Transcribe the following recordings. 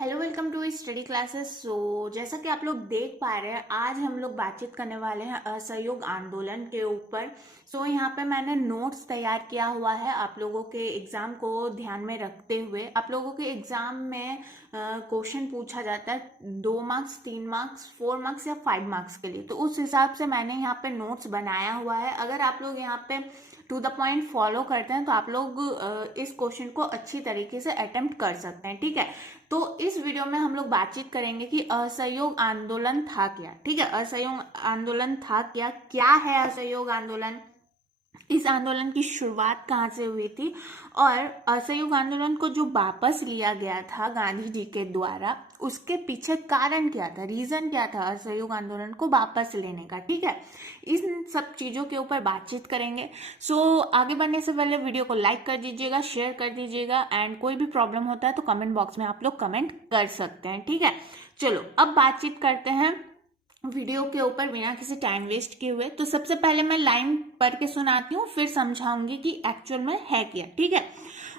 Hello, welcome to study classes. जैसा कि आप लोग देख पा रहे हैं, आज हम लोग बातचीत करने वाले हैं असहयोग आंदोलन के ऊपर। यहाँ पे मैंने नोट्स तैयार किया हुआ है आप लोगों के एग्जाम को ध्यान में रखते हुए। आप लोगों के एग्जाम में क्वेश्चन पूछा जाता है 2 मार्क्स, 3 मार्क्स, 4 मार्क्स या 5 मार्क्स के लिए। तो उस हिसाब से मैंने यहाँ पे नोट्स बनाया हुआ है। अगर आप लोग यहाँ पे टू द पॉइंट फॉलो करते हैं तो आप लोग इस क्वेश्चन को अच्छी तरीके से अटेम्प्ट कर सकते हैं। ठीक है, तो इस वीडियो में हम लोग बातचीत करेंगे कि असहयोग आंदोलन था क्या। ठीक है, असहयोग आंदोलन था क्या, क्या है असहयोग आंदोलन, इस आंदोलन की शुरुआत कहाँ से हुई थी, और असहयोग आंदोलन को जो वापस लिया गया था गांधी जी के द्वारा, उसके पीछे कारण क्या था, रीजन क्या था असहयोग आंदोलन को वापस लेने का। ठीक है, इन सब चीजों के ऊपर बातचीत करेंगे। आगे बढ़ने से पहले वीडियो को लाइक कर दीजिएगा, शेयर कर दीजिएगा, एंड कोई भी प्रॉब्लम होता है तो कमेंट बॉक्स में आप लोग कमेंट कर सकते हैं। ठीक है, चलो अब बातचीत करते हैं वीडियो के ऊपर बिना किसी टाइम वेस्ट किए हुए। तो सबसे पहले मैं लाइन पढ़ के सुनाती हूँ, फिर समझाऊंगी कि एक्चुअल में है क्या। ठीक है,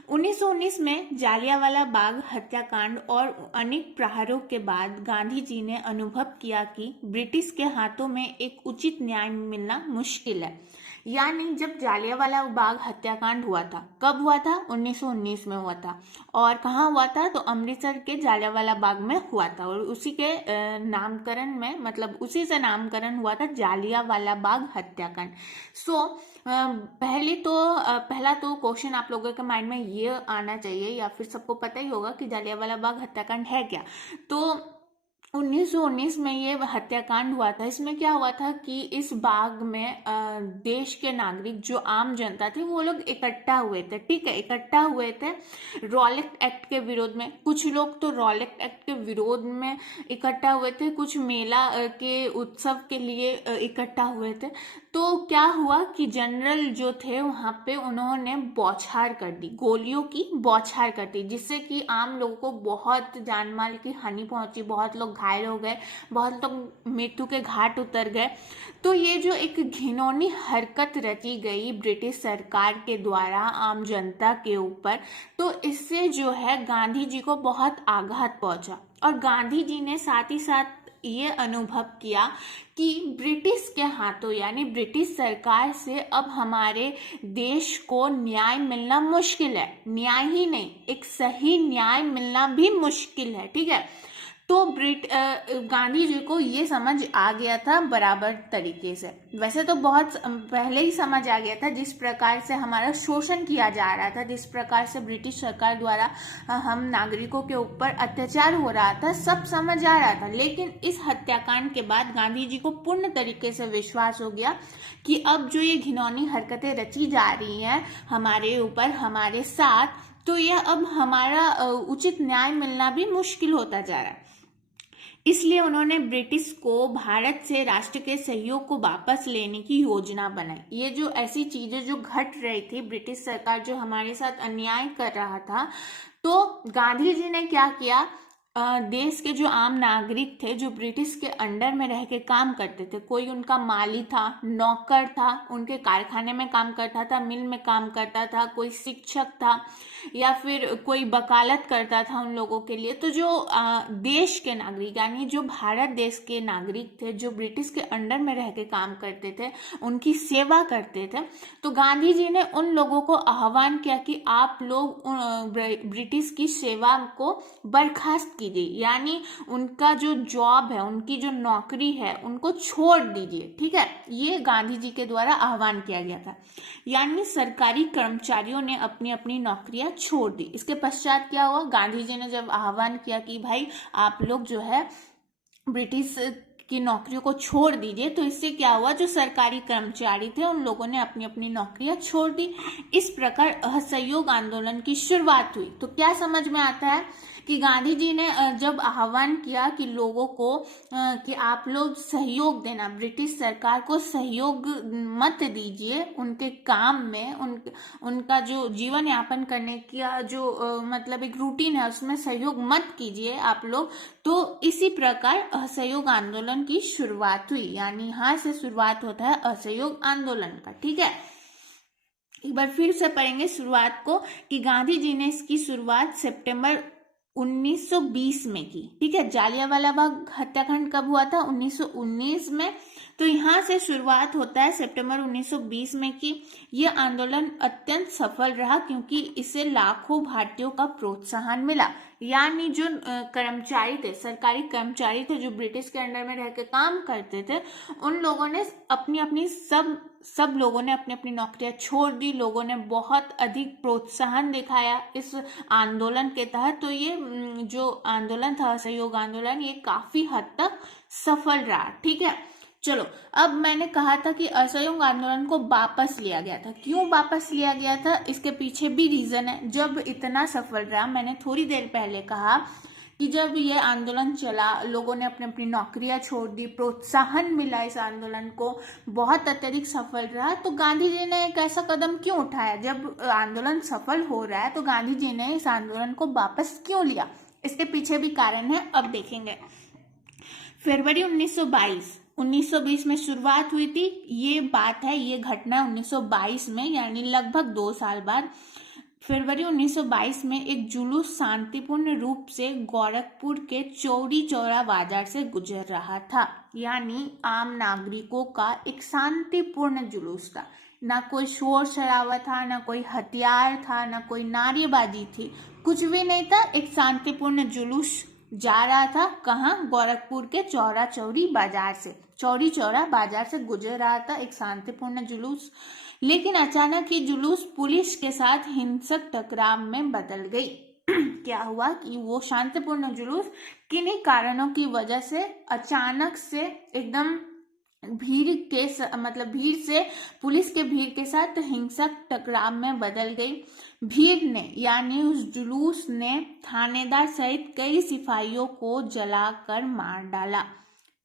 1919 में जालियांवाला बाग हत्याकांड और अनेक प्रहारों के बाद गांधी जी ने अनुभव किया कि ब्रिटिश के हाथों में एक उचित न्याय मिलना मुश्किल है। यानी जब जालियांवाला बाग हत्याकांड हुआ था, कब हुआ था, 1919 में हुआ था। और कहाँ हुआ था, तो अमृतसर के जालियांवाला बाग में हुआ था। और उसी के नामकरण में, मतलब उसी से नामकरण हुआ था जालियांवाला बाग हत्याकांड। पहला तो क्वेश्चन आप लोगों के माइंड में ये आना चाहिए, या फिर सबको पता ही होगा कि जालियांवाला बाग हत्याकांड है क्या। तो 1919 में ये हत्याकांड हुआ था। इसमें क्या हुआ था कि इस बाग में देश के नागरिक, जो आम जनता थी, वो लोग इकट्ठा हुए थे। ठीक है, इकट्ठा हुए थे रॉलेट एक्ट के विरोध में। कुछ लोग तो रॉलेट एक्ट के विरोध में इकट्ठा हुए थे, कुछ मेला के उत्सव के लिए इकट्ठा हुए थे। तो क्या हुआ कि जनरल जो थे वहां पे उन्होंने बौछार कर दी, गोलियों की बौछार कर दी, जिससे कि आम लोगों को बहुत जान माल की हानि पहुंची, बहुत लोग घायल हो गए, बहुत लोग मृत्यु के घाट उतर गए। तो ये जो एक घिनौनी हरकत रची गई ब्रिटिश सरकार के द्वारा आम जनता के ऊपर, तो इससे जो है गांधी जी को बहुत आघात पहुंचा। और गांधी जी ने साथ ही साथ ये अनुभव किया कि ब्रिटिश के हाथों, यानी ब्रिटिश सरकार से अब हमारे देश को न्याय मिलना मुश्किल है। न्याय ही नहीं, एक सही न्याय मिलना भी मुश्किल है। ठीक है, तो गांधी जी को ये समझ आ गया था बराबर तरीके से। वैसे तो बहुत पहले ही समझ आ गया था, जिस प्रकार से हमारा शोषण किया जा रहा था, जिस प्रकार से ब्रिटिश सरकार द्वारा हम नागरिकों के ऊपर अत्याचार हो रहा था, सब समझ आ रहा था। लेकिन इस हत्याकांड के बाद गांधी जी को पूर्ण तरीके से विश्वास हो गया कि अब जो ये घिनौनी हरकतें रची जा रही हैं हमारे ऊपर, हमारे साथ, तो यह अब हमारा उचित न्याय मिलना भी मुश्किल होता जा रहा है। इसलिए उन्होंने ब्रिटिश को भारत से राष्ट्र के सहयोग को वापस लेने की योजना बनाई। ये जो ऐसी चीजें जो घट रही थी, ब्रिटिश सरकार जो हमारे साथ अन्याय कर रहा था, तो गांधी जी ने क्या किया, देश के जो आम नागरिक थे, जो ब्रिटिश के अंडर में रह के काम करते थे, कोई उनका माली था, नौकर था, उनके कारखाने में काम करता था, मिल में काम करता था, कोई शिक्षक था, या फिर कोई वकालत करता था उन लोगों के लिए। तो जो देश के नागरिक, यानी जो भारत देश के नागरिक थे, जो ब्रिटिश के अंडर में रह के काम करते थे, उनकी सेवा करते थे, तो गांधी जी ने उन लोगों को आह्वान किया कि आप लोग ब्रिटिश की सेवा को बर्खास्त कीजिए, यानी उनका जो जॉब है, उनकी जो नौकरी है, उनको छोड़ दीजिए। ठीक है, ये गांधी जी के द्वारा आह्वान किया गया था। यानी सरकारी कर्मचारियों ने अपनी अपनी नौकरियां छोड़ दी। इसके पश्चात क्या हुआ, गांधी जी ने जब आह्वान किया कि भाई आप लोग जो है ब्रिटिश की नौकरियों को छोड़ दीजिए, तो इससे क्या हुआ, जो सरकारी कर्मचारी थे उन लोगों ने अपनी अपनी नौकरियां छोड़ दी। इस प्रकार असहयोग आंदोलन की शुरुआत हुई। तो क्या समझ में आता है कि गांधी जी ने जब आह्वान किया कि लोगों को कि आप लोग सहयोग देना, ब्रिटिश सरकार को सहयोग मत दीजिए उनके काम में, उनका जो जीवन यापन करने का जो मतलब एक रूटीन है, उसमें सहयोग मत कीजिए आप लोग। तो इसी प्रकार असहयोग आंदोलन की शुरुआत हुई, यानी यहाँ से शुरुआत होता है असहयोग आंदोलन का। ठीक है, एक बार फिर से पढ़ेंगे शुरुआत को कि गांधी जी ने इसकी शुरुआत सितंबर 1920 में की। ठीक है, जालियांवाला बाग हत्याकांड कब हुआ था? 1919 में। तो यहाँ से शुरुआत होता है सितंबर 1920 में की। ये आंदोलन अत्यंत सफल रहा क्योंकि इससे लाखों भारतीयों का प्रोत्साहन मिला। यानी जो कर्मचारी थे, सरकारी कर्मचारी थे, जो ब्रिटिश के अंडर में रह के काम करते थे, उन लोगों ने अपनी अपनी सब लोगों ने अपनी अपनी नौकरियां छोड़ दी। लोगों ने बहुत अधिक प्रोत्साहन दिखाया इस आंदोलन के तहत। तो ये जो आंदोलन था, असहयोग आंदोलन, ये काफी हद तक सफल रहा। ठीक है, चलो, अब मैंने कहा था कि असहयोग आंदोलन को वापस लिया गया था। क्यों वापस लिया गया था, इसके पीछे भी रीजन है। जब इतना सफल रहा, मैंने थोड़ी देर पहले कहा कि जब ये आंदोलन चला, लोगों ने अपनी अपनी नौकरियां छोड़ दी, प्रोत्साहन मिला इस आंदोलन को, बहुत अत्यधिक सफल रहा, तो गांधी जी ने एक ऐसा कदम क्यों उठाया? जब आंदोलन सफल हो रहा है तो गांधी जी ने इस आंदोलन को वापस क्यों लिया? इसके पीछे भी कारण है, अब देखेंगे। फरवरी 1920 में शुरुआत हुई थी। ये बात है, ये घटना 1922 में, यानी लगभग 2 साल बाद, फरवरी 1922 में एक जुलूस शांतिपूर्ण रूप से गोरखपुर के चौरी चौरा बाजार से गुजर रहा था। यानी आम नागरिकों का एक शांतिपूर्ण जुलूस था। ना कोई शोर शराबा था, ना कोई हथियार था, ना कोई नारेबाजी थी, कुछ भी नहीं था। एक शांतिपूर्ण जुलूस जा रहा था। कहाँ? गोरखपुर के चौरा चौरी बाजार से, चौरी चौरा बाजार से गुजर रहा था एक शांतिपूर्ण जुलूस। लेकिन अचानक ये जुलूस पुलिस के साथ हिंसक टकराव में बदल गई। क्या हुआ कि वो शांतिपूर्ण जुलूस किन्हीं कारणों की वजह से अचानक से एकदम भीड़ से, पुलिस के भीड़ के साथ हिंसक टकराव में बदल गई। भीड़ ने, यानी उस जुलूस ने, थानेदार सहित कई सिपाहियों को जलाकर मार डाला।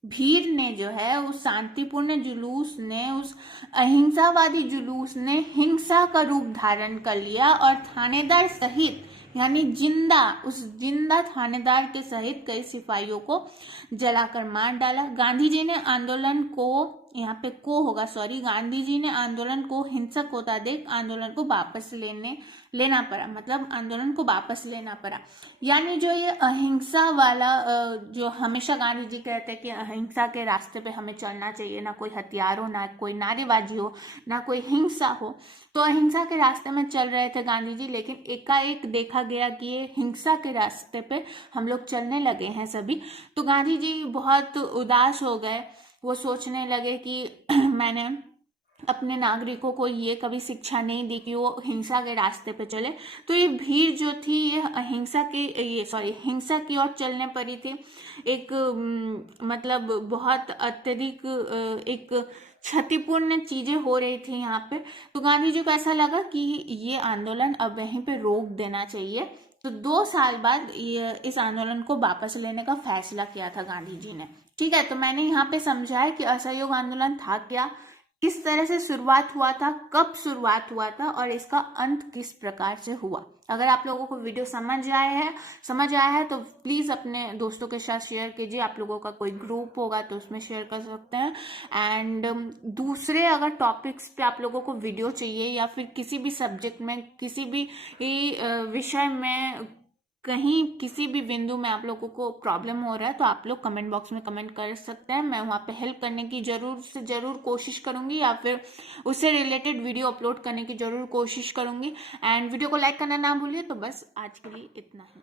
भीड़ ने जो है, उस शांतिपूर्ण जुलूस ने, उस अहिंसावादी जुलूस ने हिंसा का रूप धारण कर लिया और थानेदार सहित, यानी उस जिंदा थानेदार के सहित कई सिपाहियों को जलाकर मार डाला। गांधी जी ने आंदोलन को, यहाँ पे को होगा सॉरी, गांधी जी ने आंदोलन को हिंसक होता देख आंदोलन को वापस लेना पड़ा, मतलब आंदोलन को वापस लेना पड़ा। यानी जो ये अहिंसा वाला, जो हमेशा गांधी जी कहते हैं कि अहिंसा के रास्ते पे हमें चलना चाहिए, ना कोई हथियार हो, ना कोई नारेबाजी हो, ना कोई हिंसा हो, तो अहिंसा के रास्ते में चल रहे थे गांधी जी। लेकिन एकाएक देखा गया कि ये हिंसा के रास्ते पे हम लोग चलने लगे हैं सभी। तो गांधी जी बहुत उदास हो गए। वो सोचने लगे कि मैंने अपने नागरिकों को ये कभी शिक्षा नहीं दी कि वो हिंसा के रास्ते पे चले। तो ये भीड़ जो थी, ये हिंसा की ओर चलने पड़ी थी। एक मतलब बहुत अत्यधिक एक क्षतिपूर्ण चीजें हो रही थी यहाँ पे। तो गांधी जी को ऐसा लगा कि ये आंदोलन अब यहीं पे रोक देना चाहिए। तो 2 साल बाद इस आंदोलन को वापस लेने का फैसला किया था गांधी जी ने। ठीक है, तो मैंने यहाँ पे समझाया कि असहयोग आंदोलन था क्या, किस तरह से शुरुआत हुआ था, कब शुरुआत हुआ था और इसका अंत किस प्रकार से हुआ। अगर आप लोगों को वीडियो समझ आया है तो प्लीज़ अपने दोस्तों के साथ शेयर कीजिए। आप लोगों का कोई ग्रुप होगा तो उसमें शेयर कर सकते हैं। एंड दूसरे अगर टॉपिक्स पे आप लोगों को वीडियो चाहिए, या फिर किसी भी सब्जेक्ट में, किसी भी विषय में, कहीं किसी भी बिंदु में आप लोगों को प्रॉब्लम हो रहा है, तो आप लोग कमेंट बॉक्स में कमेंट कर सकते हैं। मैं वहाँ पे हेल्प करने की जरूर से जरूर कोशिश करूंगी, या फिर उससे रिलेटेड वीडियो अपलोड करने की जरूर कोशिश करूंगी। एंड वीडियो को लाइक करना ना भूलिए। तो बस आज के लिए इतना ही।